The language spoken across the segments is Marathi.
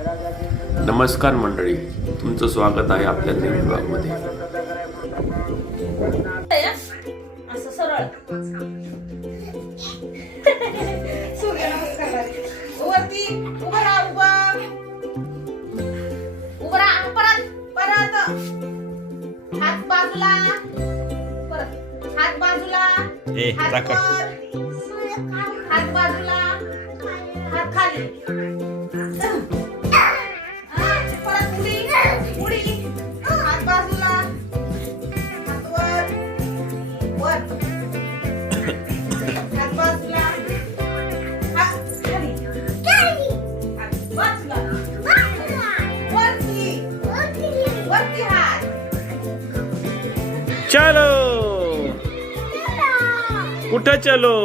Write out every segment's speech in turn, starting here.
नमस्कार मंडळी, तुमचं स्वागत आहे आपल्या न्यू ब्लॉगमध्ये. असं सरळ सूर्यनमस्कार वरती उभं राहा. उभं राहा. परत हात बाजूला. परत हात बाजूला. हात वर. हात बाजूला. हात खाली. परत उडी. हात बाजूला. हात वर. वर. हात बाजूला. हात खाली. हात बाजूला. वरती हात. चलो कुठं चलो?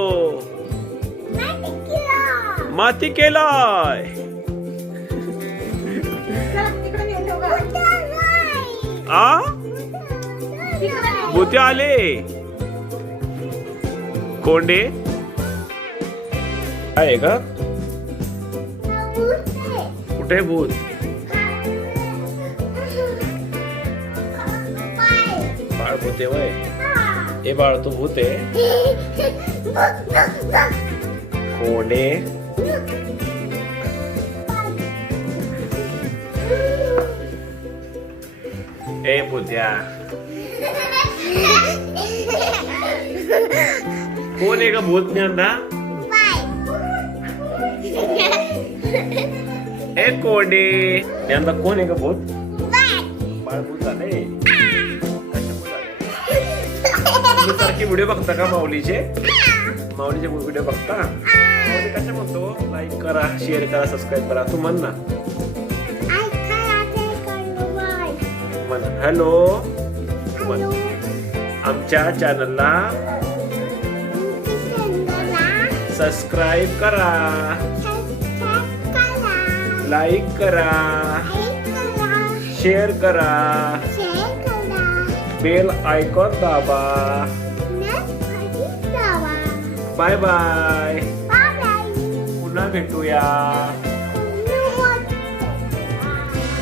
माती केलाय. आ भूते आले. कोंडे आहे का? कुठे भूत? बाळ भूते वय. हे बाळ तू भूते. कोंडे ए भूत्या कोण आहे का भूत न्यांदा? ए कोंडे न्यांदा कोण आहे का भूत? बाळ भूत झाले. तुम्ही सारखे व्हिडिओ बघता का माऊलीचे व्हिडिओ बघता? माऊली कशा म्हणतो? लाईक करा, शेअर करा, सबस्क्राईब करा. तू म्हण ना. हॅलो. आमच्या चॅनलला सबस्क्राईब करा, लाईक करा, शेअर करा, बेल आयकॉन दाबा. Bye bye. पुन्हा भेटूया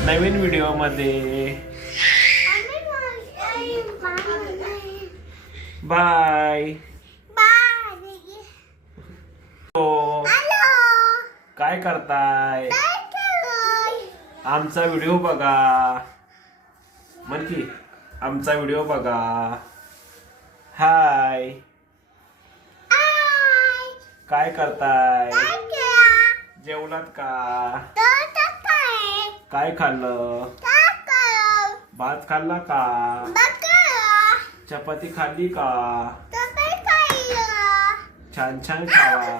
नवीन व्हिडिओ मध्ये. बाय. काय करताय? आमचा व्हिडिओ बघा. म्हण की आमचा व्हिडिओ बघा. हाय. काय करताय? जेवलात का? काय खाल्लं? भात खाल्ला का? चपाती खाल्ली का? छान छान खावा.